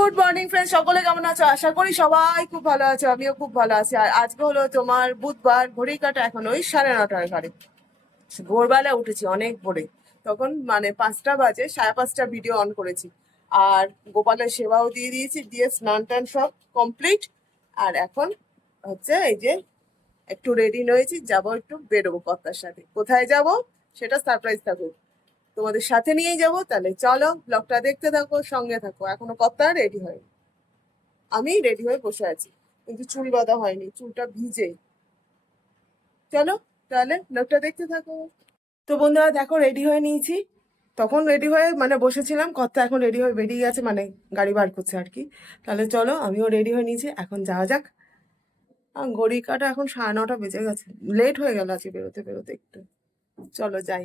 Good morning friends, সকলে কেমন আছো? আশা করি সবাই খুব ভালো আছো, আমিও খুব ভালো আছি। আর আজকে হলো তোমার বুধবার, ঘড়ি কাটা এখন ওই 9:30 ঘরে। ভোরবেলা উঠেছি অনেক ভোরে, তখন মানে 5টা বাজে, 5:30 ভিডিও অন করেছি। আর গোপালের সেবাও দিয়ে দিয়েছি, দিয়ে স্নান টান সব কমপ্লিট। আর এখন হচ্ছে এই যে একটু রেডি হয়েছি, যাবো একটু বেরোবো কর্তার সাথে। কোথায় যাব সেটা সারপ্রাইজ থাকুক, তোমাদের সাথে নিয়েই যাবো। তাহলে চলো ব্লগটা দেখতে থাকো, সঙ্গে থাকো। এখনো কর্তা রেডি হয়নি, আমি রেডি হয়ে বসে আছি, কিন্তু চুল বাঁধা হয়নি, চুলটা ভিজে। চলো তাহলে ব্লগটা দেখতে থাকো। তো বন্ধুরা দেখো, রেডি হয়ে নিয়েছি। তখন রেডি হয়ে মানে বসেছিলাম, কর্তা এখন রেডি হয়ে বেরিয়ে গেছে, মানে গাড়ি বার করছে আর কি। তাহলে চলো, আমিও রেডি হয়ে নিয়েছি, এখন যাওয়া যাক। ঘড়ি কাটা এখন 9:30 বেজে গেছে, লেট হয়ে গেল আজকে বেরোতে বেরোতে একটু। চলো যাই,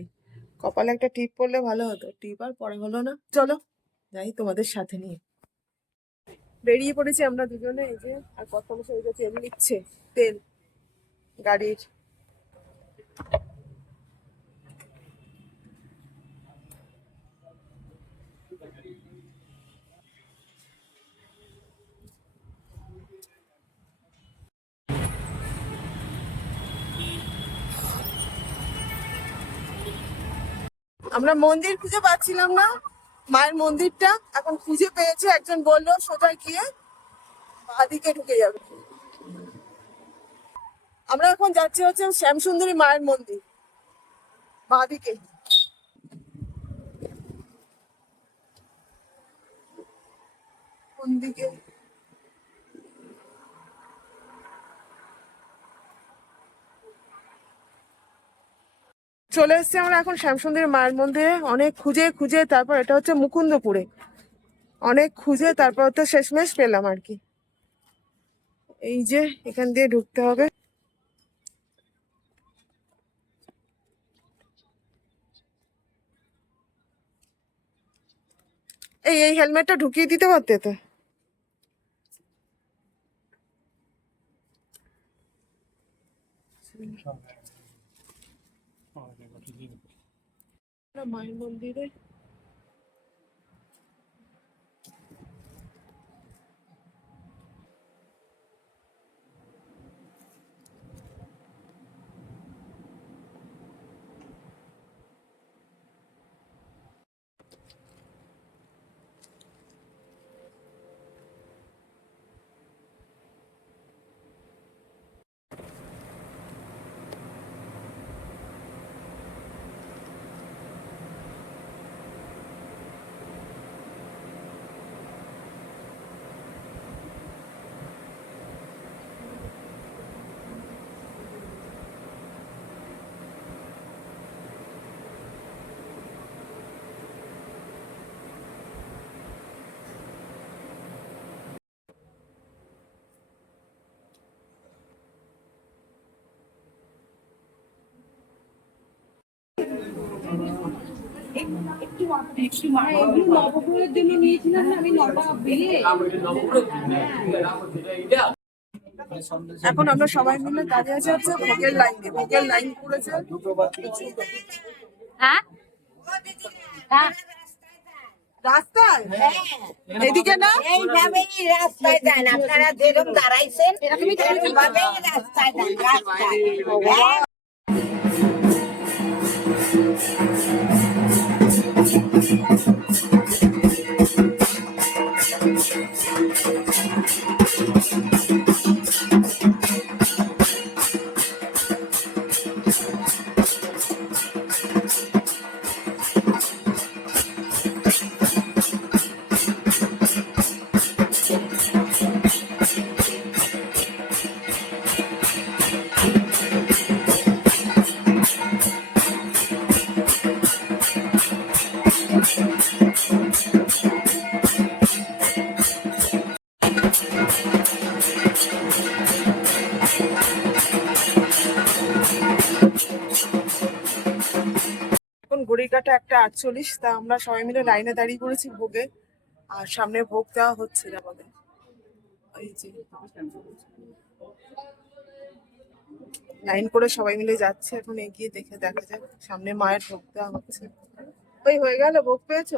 কপালে একটা টিপ পরলে ভালো হতো, টিপ আর পরে হলো না। চলো যাই তোমাদের সাথে নিয়ে। বেরিয়ে পড়েছি আমরা দুজনে, এই যে। আর কত বছর ওই যে তেল নিচ্ছে, তেল গাড়ির। আমরা মন্দির খুঁজে পাচ্ছিলাম না, মায়ের মন্দিরটা এখন খুঁজে পেয়েছে। একজন বললো সোজা গিয়ে বাঁদিকে ঢুকে যাবে। আমরা এখন যাচ্ছি হচ্ছে শ্যামসুন্দরী মায়ের মন্দির, বাঁদিকে। কোন দিকে? চলে এসেছি আমরা এখন শ্যামসুন্দরী মায়ের মন্দিরে। অনেক খুঁজে খুঁজে তারপর, এটা হচ্ছে মুকুন্দপুরে, অনেক খুঁজে তারপর তো শেষমেশ পেলাম আর কি। এই যে এখান দিয়ে ঢুকতে হবে। এই এই হেলমেটটা ঢুকিয়ে দিতে পারতে তো। মায়ের মন্দিরে নবগ্রহের জন্য নিয়েছিলাম না আমি, এখন আমরা সবাই মিলে দাঁড়িয়ে আছি হচ্ছে ভোগের লাইন দিয়ে। ভোগের লাইন পড়েছে হ্যাঁ রাস্তায়, এদিকে না, এইভাবেই রাস্তায় যান, আপনারা যেরকম দাঁড়াইছেন এরকমভাবেই রাস্তায় যান, রাস্তায়। এখন ঘড়ি কাটা 1:48, তা আমরা সবাই মিলে লাইনে দাঁড়িয়ে পড়েছি ভোগে। আর সামনে ভোগ দেওয়া হচ্ছে আমাদের, এই যে লাইন করে সবাই মিলে যাচ্ছে। এখন এগিয়ে দেখা যাক, সামনে মায়ের ভোগ দেওয়া হচ্ছে। ওই হয়ে গেল, ভোগ পেয়েছো?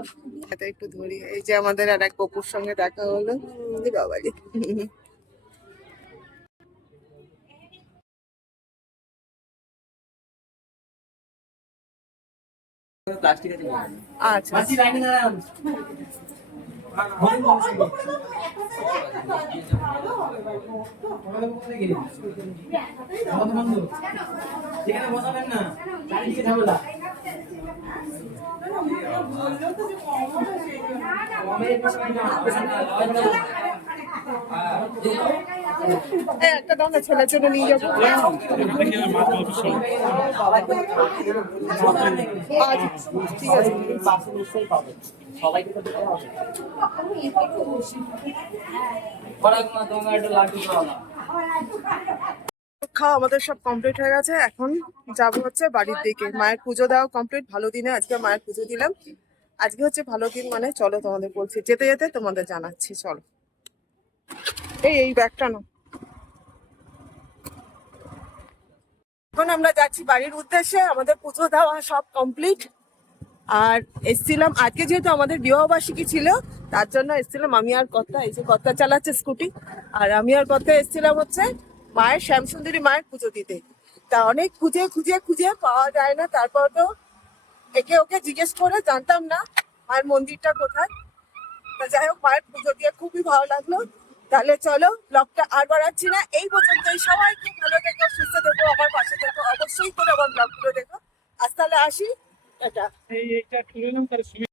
এটা একটু ধরি। এই যে আমাদের আর এক বপুর সঙ্গে দেখা হলো। বাবালি। আচ্ছা, একটা দাও না, ছেলের জন্য নিয়ে যাবো। আচ্ছা, ঠিক আছে। খাওয়া আমাদের সব কমপ্লিট হয়ে গেছে। এখন যাব হচ্ছে বাড়ির দিকে। মায়ের পুজো দেওয়া কমপ্লিট। ভালো দিনে আজকে মায়ের পুজো দিলাম। আজকে হচ্ছে ভালো দিন, মানে চলো তোমাদের বলছি, যেতে যেতে তোমাদের জানাচ্ছি। চলো, এই ব্যাগটা না। এখন আমরা যাচ্ছি বাড়ির উদ্দেশ্যে। আমাদের পুজো দেওয়া সব কমপ্লিট। আর এসছিলাম আজকে, যেহেতু আমাদের বিবাহবার্ষিকী ছিল, তার জন্য এসছিলাম আমি আর কর্তা। এই যে কর্তা চালাচ্ছে স্কুটি, আর আমি আর কর্তা এসছিলাম হচ্ছে মায়ের, শ্যামসুন্দরী মায়ের পুজো দিতে। তা অনেক খুঁজে খুঁজে খুঁজে পাওয়া যায় না। তারপর তো একে ওকে জিজ্ঞেস করে জানতাম না মায়ের মন্দিরটা কোথায়। তা যাই হোক, মায়ের পুজো দিয়ে খুবই ভালো লাগলো। তাহলে চলো, ব্লগটা আর বাড়াচ্ছি না, এই পর্যন্তই। সবাই খুব ভালো থেকো, সুস্থ থেকো, আমার পাশে থেকো, অবশ্যই করে আমার ব্লগগুলো দেখো। আজ তাহলে আসি, এটা